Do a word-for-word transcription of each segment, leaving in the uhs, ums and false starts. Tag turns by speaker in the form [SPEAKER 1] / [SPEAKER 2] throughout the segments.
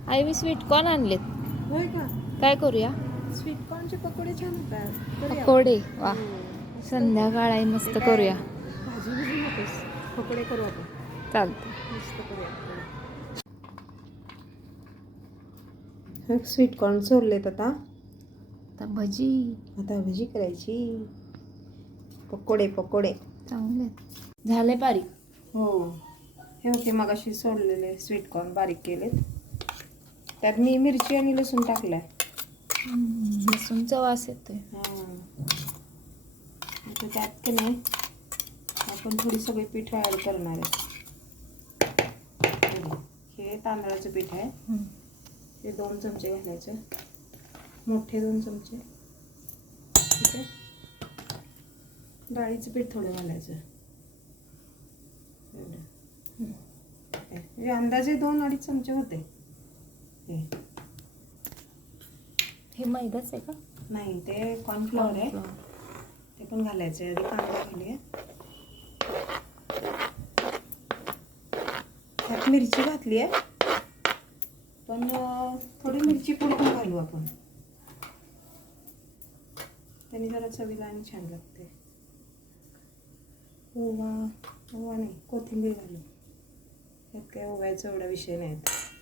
[SPEAKER 1] आई मी sweet corn आणलेत.
[SPEAKER 2] होय का?
[SPEAKER 1] काय करूया?
[SPEAKER 2] स्वीट कॉर्नचे पकोडे छान होतात. करूया.
[SPEAKER 1] पकोडे वा
[SPEAKER 2] हो. मस्त
[SPEAKER 1] संध्याकाळ आहे
[SPEAKER 2] होतात.
[SPEAKER 1] मस्त
[SPEAKER 2] ते काय
[SPEAKER 1] करूया.
[SPEAKER 2] भाजी भाजी नकोस. पकोडे करू आपण.
[SPEAKER 1] चालतं.
[SPEAKER 2] मस्त करूया. हे स्वीट कॉर्न सोललेत आता.
[SPEAKER 1] आता भजी
[SPEAKER 2] आता भजी करायची. पकोडे पकोडे
[SPEAKER 1] चांगले झाले बारीक.
[SPEAKER 2] हो हे होते मग अशी सोडलेले स्वीट कॉर्न बारीक केलेत. त्यात मी मिरची आणि लसूण टाकलाय.
[SPEAKER 1] लसूणचा वास येतोय.
[SPEAKER 2] हां आता त्यात की नाही आपण थोडी सगळी पीठ ॲड करणार आहे. हे तांदळाचं पीठ आहे. हे दोन चमचे घालायचे. मोठे दोन चमचे. ठीक आहे. डाळीचं पीठ थोडं घालायचं. म्हणजे अंदाजे दोन अडीच चमचे होते. हे
[SPEAKER 1] हे मैदाच आहे का?
[SPEAKER 2] नाही ते कॉर्नफ्लॉवर आहे. ते पण घालायचं आहे. आधी कांदा घालूया. त्यात मिरची घातली आहे पण थोडी मिरची पूड पण घालू आपण. त्याने जरा चवीला आणि छान लागते. ओवा ओवा नाही कोथिंबीर घालू. त्यात काय ओव्याचा एवढा विषय नाही.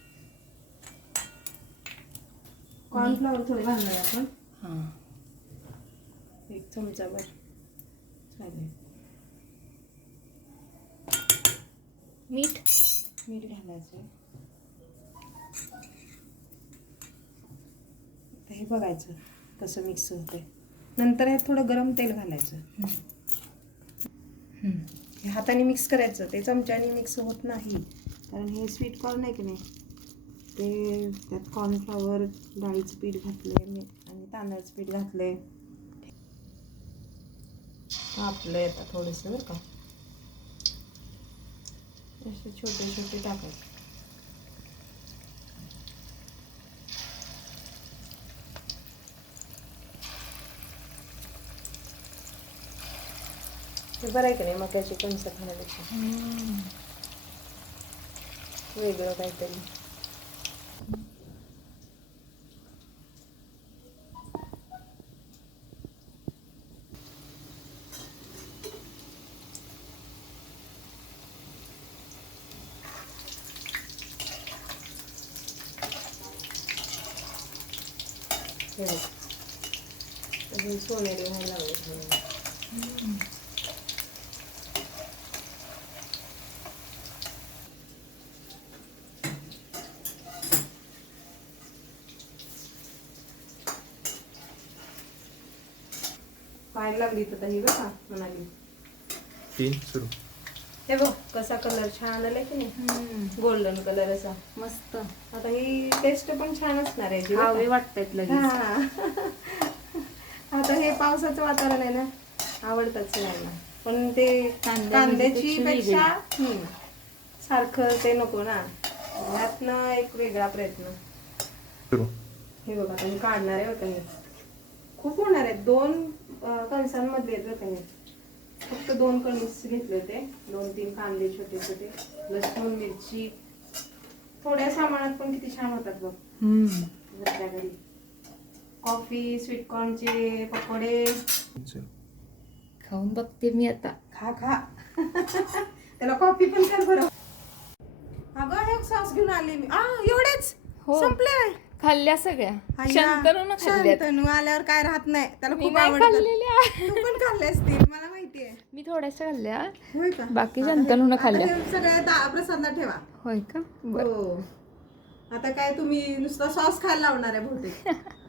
[SPEAKER 2] कॉर्नफ्लॉवर थोडं घालणार आपण.
[SPEAKER 1] हां
[SPEAKER 2] एक चमचाभर चालेल.
[SPEAKER 1] मीठ
[SPEAKER 2] मीठ घालायचं. आता हे बघायचं कसं मिक्स होते. नंतर हे थोडं गरम तेल घालायचं. हे हाताने मिक्स करायचं. ते चमच्याने मिक्स होत नाही कारण हे स्वीट कॉर्न आहे की नाही ते त्यात कॉर्नफ्लॉवर डाळीचं पीठ घातले आणि तांदळाचं पीठ घातले. आपलं येतं थोडंसं बरं का. असे छोटे छोटे टाकायचे. ते बरं आहे की नाही मक्याची कणसं खाण्यापेक्षा वेगळं काहीतरी. हे सोनेरी व्हायला लागले. पाहायला लागली तर दही बघा म्हणाली.
[SPEAKER 3] तीन सुरू.
[SPEAKER 2] हे बघ कसा कलर छान आलाय की नाही. गोल्डन कलर असा
[SPEAKER 1] मस्त.
[SPEAKER 2] आता ही टेस्ट पण छान असणार आहे.
[SPEAKER 1] हवे वाटतायत लगेच.
[SPEAKER 2] आता हे पावसाचं वातावरण आहे ना आवडतात सगळ्यांना. पण ते कांद्याची पेक्षा हम्म, सारखं ते नको ना. ह्यातनं एक वेगळा प्रयत्न.
[SPEAKER 3] सुरू.
[SPEAKER 2] हे बघा आता मी काढणार आहे बघा. खूप होणार आहेत. दोन कणसांमधले आहेत बघा. फक्त दोन कणीस घेतले होते. दोन तीन कांदे छोटे छोटे लसूण मिरची थोड्या सामानात पण किती छान होतात बघ. घरच्या घरी कॉफी स्वीट कॉर्नचे पकोडे
[SPEAKER 1] खाऊन बघते मी आता.
[SPEAKER 2] खा खा. त्याला कॉफी पण कर बरं. अगं हे सॉस घेऊन आले मी. आ एवढेच
[SPEAKER 1] हो.
[SPEAKER 2] संपले.
[SPEAKER 1] खाल्ल्या सगळ्या. शंतनूनं खाल्ल्यात.
[SPEAKER 2] शंतनू आल्यावर काय राहत नाही. त्याला
[SPEAKER 1] मी
[SPEAKER 2] खूप
[SPEAKER 1] नाही
[SPEAKER 2] आवडतं.
[SPEAKER 1] खाल्लेल्या.
[SPEAKER 2] तू पण खाल्ले असतील मला माहितीये.
[SPEAKER 1] मी थोड्याशा खाल्ल्या.
[SPEAKER 2] होय का?
[SPEAKER 1] बाकी शंतनूनं खाल्ल्या.
[SPEAKER 2] आता हे सगळ्या दा- प्रसादला ठेवा.
[SPEAKER 1] होय का? बरं.
[SPEAKER 2] हो आता काय तुम्ही नुसता सॉस खायला लावणार आहे बहुतेक.